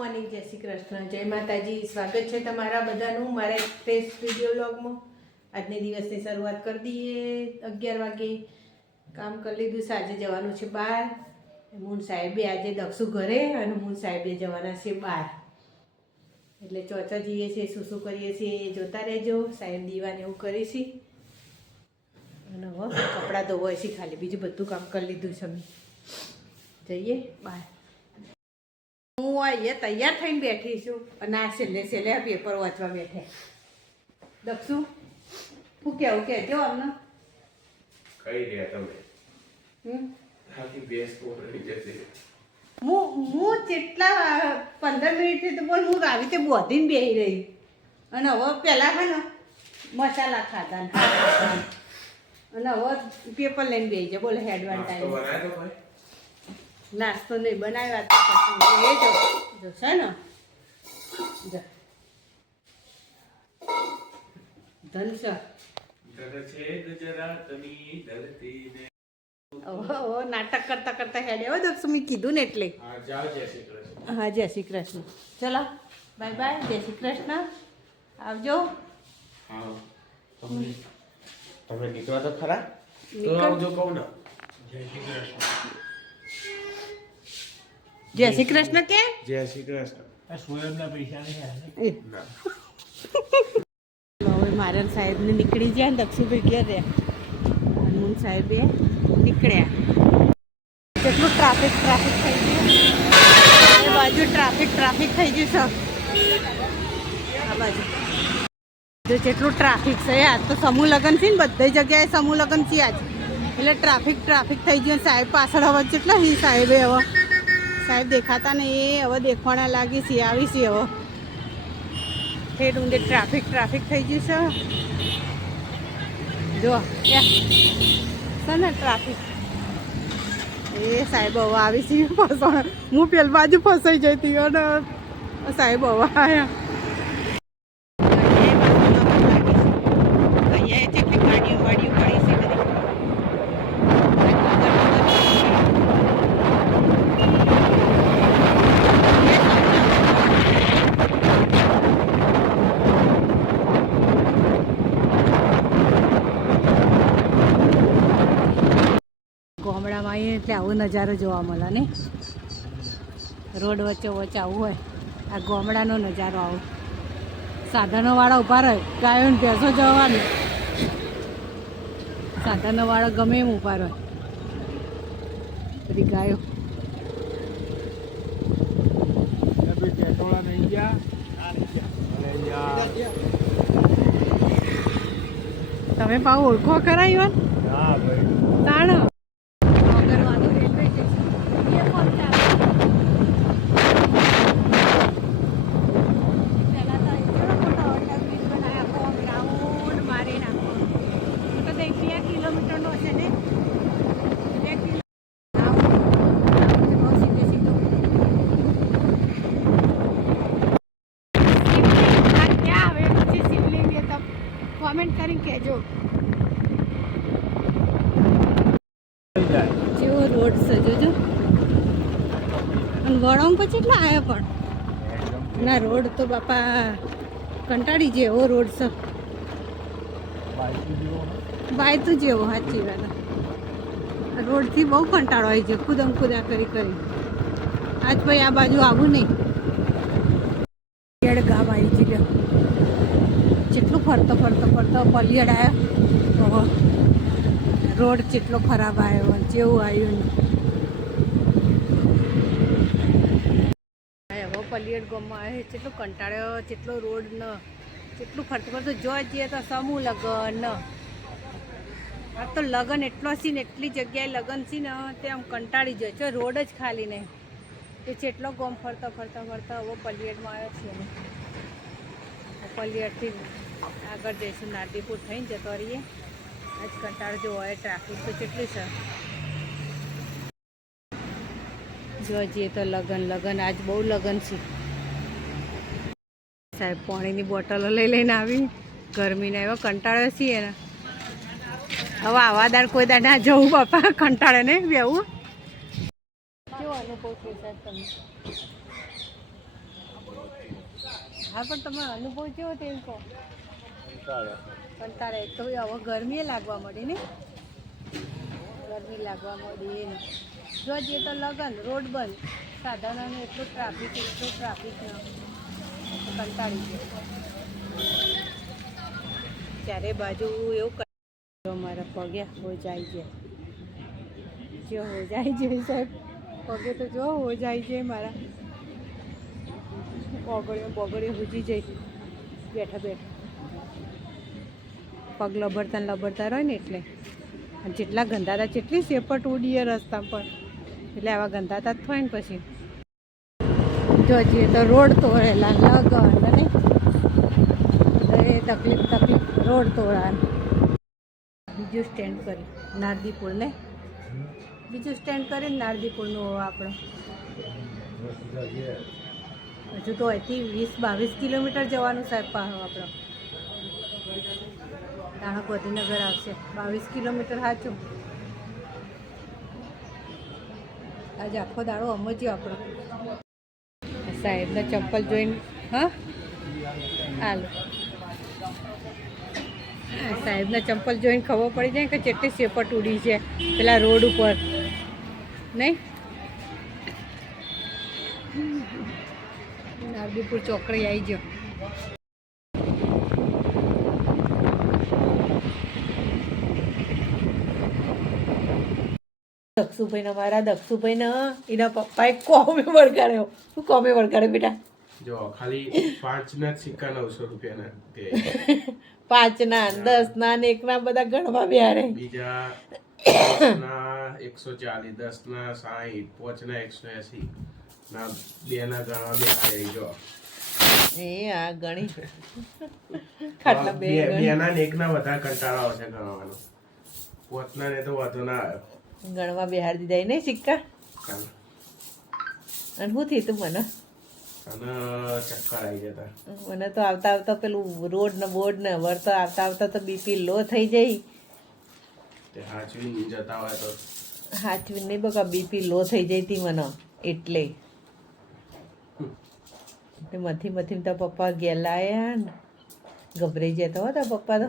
Morning, જય શ્રી કૃષ્ણ, જય માતાજી. સ્વાગત છે તમારા બધાનું મારા ફ્રેશ વિડીયો વ્લોગમાં. આજની દિવસની શરૂઆત કરી દઈએ. 11 વાગે કામ કરી લીધું. સાંજે જવાનું છે બહાર. મૂન સાહેબે આજે દક્ષુ ઘરે અને મૂન સાહેબે જવાના છે બહાર. એટલે ચોચા જઈએ છીએ, શું કરીએ છીએ એ જોતા રહેજો. સાહેબ દીવાને એવું કરીશી અને હવે કપડાં ધોવાય છે ખાલી, બીજું બધું કામ કરી લીધું છે. અમે જઈએ બહાર. હું અહીંયા તૈયાર થઈને બેઠી છું અને આ છેલ્લે પેપર વાંચવા બેઠે. દક્ષુ શું કેવું કહેજો અમને. કઈ રહ્યા તમે? હું કેટલા 15 મિનિટથી તો બોલ હું આવી રીતે બોધીને બેસી રહી અને હવે પહેલાં છે ને મસાલા ખાધા અને હવે પેપર લઈને બેસી જાય. બોલે હેડવાન ટાઈમ નાસ્તો નહીં બનાવ્યા એ જો છે ને નાટક કરતા કરતા હેડે હવે દક્ષુ મેં કીધું ને એટલે. હા, જય શ્રી કૃષ્ણ. ચલો બાય બાય, જય શ્રી કૃષ્ણ, આવજો. તમે નીકળો તો ખરા, તો આવજો કહું ને. જય શ્રી કૃષ્ણ કે જય શ્રી કૃષ્ણ. હવે મારા સાહેબને નીકળી ગયા ને દક્ષુભાઈ ઘેર રહ્યા અને હું સાહેબે નીકળ્યા. કેટલું ટ્રાફિક થઈ ગયું એ બાજુ, ટ્રાફિક થઈ ગયું છે આ બાજુ. જો જેટલું ટ્રાફિક છે આજ તો સમૂહ લગ્ન છે ને, બધી જગ્યાએ સમૂહ લગ્ન છે આજ, એટલે ટ્રાફિક થઈ ગયું. સાહેબ પાછળ હવે કેટલા હી સાહેબે હવે સાહેબ દેખાતા ને એ હવે દેખવાના લાગી છે, આવી છે હવે ઠેઠ ઊંડે ટ્રાફિક થઈ ગયું છે. જો છે ને ટ્રાફિક એ સાહેબ હવે આવી છે. હું પેલી બાજુ ફસાઈ જતી અને સાહેબ હવે આવ્યા. અહીંયા જેટલી ગાડીઓ પડી છે બધી. ગામડામાં આવીએ એટલે આવો નજારો જોવા મળે ને. રોડ વચ્ચે આવવું હોય આ ગામડાનો નજારો આવો. સાધનોવાળા ઊભા રહે, ગાયો ને ભેંસો જવાની, સાધનોવાળા ગમે એમ ઊભા રહે, બધી ગાયો. તમે પાછું ઓળખો ખરા ઈવન? હા ભાઈ તાણ અગરવાલો રેલવે સ્ટેશન એ પણ ચાલે. પહેલાં તો કેવો મોટો હોટલ બ્રિજ બનાવ્યા, આખો ગ્રાઉન્ડ મારી નાખો. તો કંઈક 2 કિલોમીટરનો હશે ને, 2 કિલોમીટર સીધું. ક્યાં આવે પછી શિવલિંગ એ તો કોમેન્ટ કરીને કહેજો. જેવો રોડ છે જોજો. અને વળાંગ પછી એટલા આવ્યા પણ ના રોડ તો બાપા કંટાળી જેવો રોડ છે. બાયતું જેવો સાચી વાત. રોડથી બહુ કંટાળો આવી છે, કુદા કરી. આજ ભાઈ આ બાજુ આવું નહીં. પલિયડ ગામ આવી ગયું. જેટલું ફરતો પલિયડ આવ્યો. રોડ જેટલો ખરાબ આવ્યો જેવું આવ્યું હવે પલિયડ ગામમાં આવે જેટલું કંટાળ્યો, જેટલો રોડ ન જેટલું ફરતું જોવા જઈએ તો સમૂહ લગ્ન. આ તો લગ્ન એટલો છે ને, એટલી જગ્યાએ લગ્ન છે ને તે આમ કંટાળી જાય છે. રોડ જ ખાલી નહીં તે જેટલો ગામ ફરતા હવે પલિયડમાં આવ્યો છે. પલિયડથી આગળ જઈશું, નારદીપુર થઈને જતો રહીએ. આજ કંટાળ જો હોય, ટ્રાફિક તો કેટલી છે. જોવા જઈએ તો લગન આજ બહુ લગન છે. સાહેબ પાણીની બોટલો લઈને આવી. ગરમીને એવો કંટાળ્યો છીએ ને. હવે આવા દાડ કોઈ દાડ ના જવું બાપા, કંટાળે ને બેવું. કેવો અનુભવ થયો સાહેબ તમને? હા પણ તમે અનુભવ કેવો તે કહો. પણ તારે તો હવે ગરમી લાગવા માંડી ને, ગરમી લાગવા માંડી ને જો જે તો લગન રોડ બંધ સાધનોને એટલું ટ્રાફિક કંટાળી ગયો. ચારે બાજુ એવું મારા પગે હો જાય છે, જો હો જાય છે સાહેબ પગે તો જો હો જાય છે મારા બગડ્યો હુજી જાય બેઠા બેઠા પગ લબડતા રહે ને એટલે. અને જેટલા ગંધાતા જેટલી સેપટ ઉડીએ રસ્તા પર એટલે આવા ગંધાતા જ થાય ને પછી જો જઈએ તો રોડ તોડેલા લગન અને તકલીફ રોડ તોડા. બીજું સ્ટેન્ડ કરી નારદીપુર ને બીજું સ્ટેન્ડ કરીને નારદીપુરનું આપણે હજુ તો અહીંથી 20-22 કિલોમીટર જવાનું સાહેબ પાછું આપણે તાણા ગાંધીનગર આવશે 22 કિલોમીટર સાચું. આજે આખો દાડો સમજ્યો આપણો. સાહેબના ચંપલ જોઈને હા હાલો સાહેબના ચંપલ જોઈને ખબર પડી જાય કે કેટલી સેપટ ઉડી છે પેલા રોડ ઉપર નહીં. નારદીપુર ચોકડી આવી ગયો. દક્ષુભાઈને મારા દક્ષુભાઈને એના પપ્પાએ કોમે વળગાડ્યો. શું કોમે વળગાડ્યો બેટા? જો ખાલી 5 ના સિક્કા 900 રૂપિયાના તે 5 ના 10 ના ને 1 ના બધા ગણવા બેહારે. બીજા 10 ના 140, 10 ના 60, 5 ના 180 ના 2 ના ગણવા બેહારે. જો એ આ ગણી ખાટલા બે ના ને 1 ના વધારે કંટાળો આવશે ગણવાનો. 5 ના ને તો વાંધો ના આવ્યો. ગણવા બેહાર દીધા નહીં સિક્કા. અને શું થયું તું મને? અને ચક્કર આવી જતા. મને તો આવતા આવતા પેલું રોડ ને બોર્ડ ને વળતા આવતા તો બીપી લો થઈ જાય. તે હાચવી જતા હોય તો હાચવી નહીં બકા બીપી લો થઈ જાય તી મને એટલે મથી તો પપ્પા ગેલા આવ્યા ને ગભરાઈ જતા હતા પપ્પા તો.